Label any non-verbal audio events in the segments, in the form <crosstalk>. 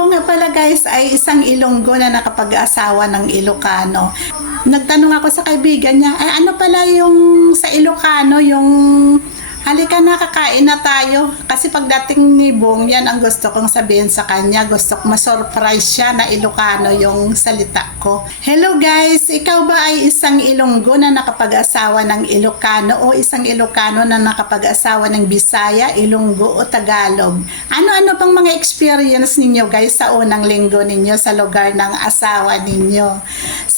Ako nga pala guys ay isang Ilonggo na nakapag-asawa ng Ilocano. Nagtanong ako sa kaibigan niya, ay ano pala yung sa Ilocano, yung halika na kakain na tayo. Kasi pagdating ni Bong, yan ang gusto kong sabihin sa kanya. Gusto kong ma-surprise siya na Ilocano yung salita ko. Hello guys, ikaw ba ay isang Ilonggo na nakapag-asawa ng Ilocano o isang Ilocano na nakapag-asawa ng Bisaya, Ilonggo o Tagalog? Ano-ano bang mga experience ninyo guys sa unang linggo ninyo sa lugar ng asawa ninyo?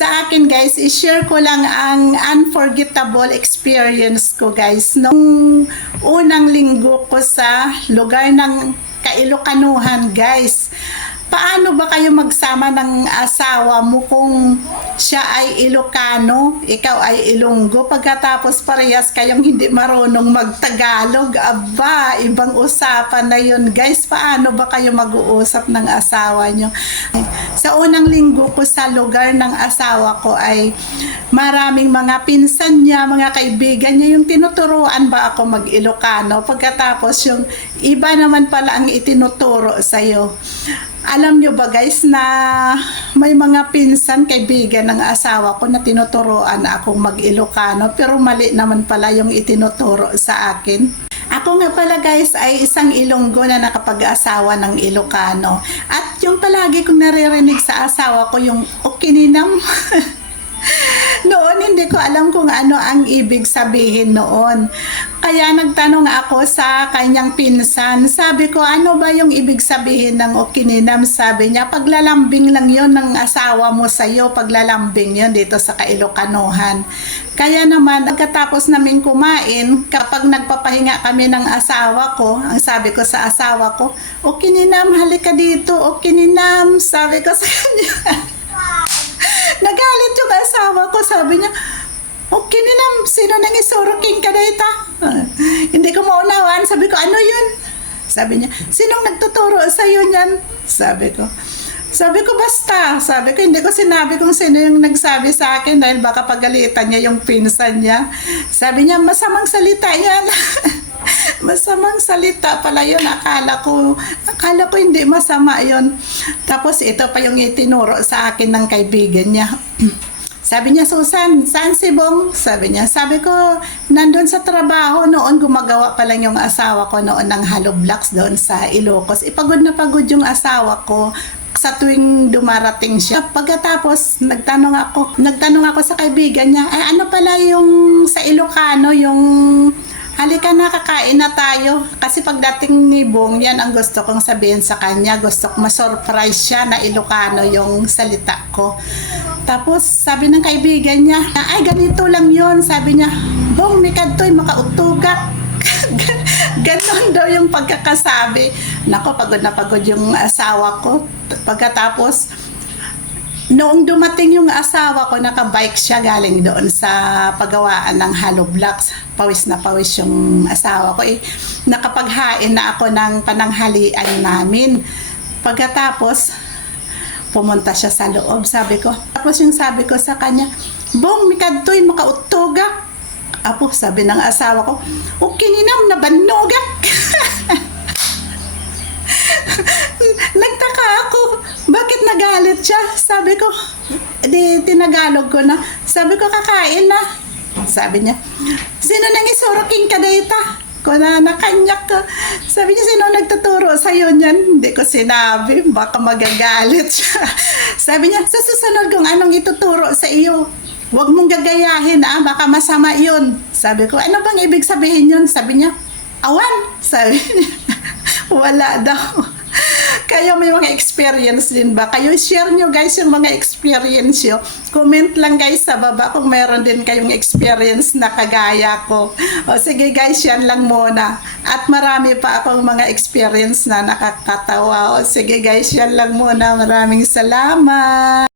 Sa akin guys, i-share ko lang ang unforgettable experience ko guys. Nung unang linggo ko sa lugar ng Kailokanuhan guys. Paano ba kayo magsama ng asawa mo kung siya ay Ilocano, ikaw ay Ilonggo, pagkatapos parehas kayong hindi marunong magtagalog? Aba, ibang usapan na yun. Guys, paano ba kayo mag-uusap ng asawa nyo? Sa unang linggo ko sa lugar ng asawa ko ay maraming mga pinsan niya, mga kaibigan niya, yung tinuturuan ba ako mag-Ilocano. Pagkatapos yung iba naman pala ang itinuturo sa'yo. Alam nyo ba guys na may mga pinsan, kaibigan ng asawa ko na tinuturoan akong mag-Ilocano pero mali naman pala yung itinuturo sa akin. Ako nga pala guys ay isang Ilonggo na nakapag-asawa ng Ilocano. At yung palagi kong naririnig sa asawa ko yung okininam. <laughs> Ko alam kung ano ang ibig sabihin noon. Kaya nagtanong ako sa kanyang pinsan. Sabi ko, ano ba yung ibig sabihin ng okininam? Sabi niya, paglalambing lang yon ng asawa mo sa'yo. Paglalambing yon dito sa Kailokanuhan. Kaya naman, pagkatapos namin kumain, kapag nagpapahinga kami ng asawa ko, ang sabi ko sa asawa ko, okininam, halika dito, okininam. Sabi ko sa <laughs> kanya. Nagalit yung asawa ko, sabi niya, okay ninam, sino nang isuruking ka data? Ah, <laughs> hindi ko maunawan, sabi ko, ano yun? Sabi niya, sinong nagtuturo sa iyo niyan? Sabi ko, sabi ko basta, sabi ko hindi ko sinabi kung sino yung nagsabi sa akin dahil baka pagalitan niya yung pinsan niya. Sabi niya, masamang salita yan. <laughs> masamang salita pala yun. Akala ko, akala ko hindi masama yun. Tapos ito pa yung itinuro sa akin ng kaibigan niya. <clears throat> Sabi niya, Susan, saan si Bong? Sabi niya, sabi ko, nandun sa trabaho noon, gumagawa pa lang yung asawa ko noon ng hollow blocks doon sa Ilocos. Ipagod na pagod yung asawa ko sa tuwing dumarating siya. Pagkatapos, nagtanong ako, nagtanong ako sa kaibigan niya, ay ano pala yung sa Ilocano, yung halika na kakain na tayo. Kasi pagdating ni Bong, yan ang gusto kong sabihin sa kanya. Gusto kong ma-surprise siya na Ilocano yung salita ko. Tapos sabi ng kaibigan niya, ay ganito lang yon Sabi niya, Bong, may kadtoy makautugak. <laughs> Ganon daw yung pagkakasabi. Nako, pagod na pagod yung asawa ko. Pagkatapos, noong dumating yung asawa ko, nakabike siya galing doon sa paggawaan ng hollow blocks. Pawis na pawis yung asawa ko. Eh, nakapaghain na ako ng pananghalian namin. Pagkatapos, pumunta siya sa loob, sabi ko. Tapos yung sabi ko sa kanya, Bong, mikadtoy, makautugak. Apo, sabi ng asawa ko, okay ninam na banogak. <laughs> Nagtaka ako, bakit nagalit siya? Sabi ko, di tinagalog ko na. Sabi ko, kakain na. Sabi niya, sino nang isuraking ka data? Ko na nakanyak ka. Sabi niya, sino nagtuturo sa'yo niyan? Hindi ko sinabi, baka magagalit <laughs> siya. Sabi niya, sa susunod kung anong ituturo sa iyo, huwag mong gagayahin, ah, baka masama yun. Sabi ko, ano bang ibig sabihin yun? Sabi niya, awan. Sabi <laughs> niya, wala daw. Kayo may mga experience din ba? Kayo share nyo guys yung mga experience nyo. Comment lang guys sa baba kung meron din kayong experience na kagaya ko. O sige guys, yan lang muna. At marami pa akong mga experience na nakakatawa. O sige guys, yan lang muna. Maraming salamat.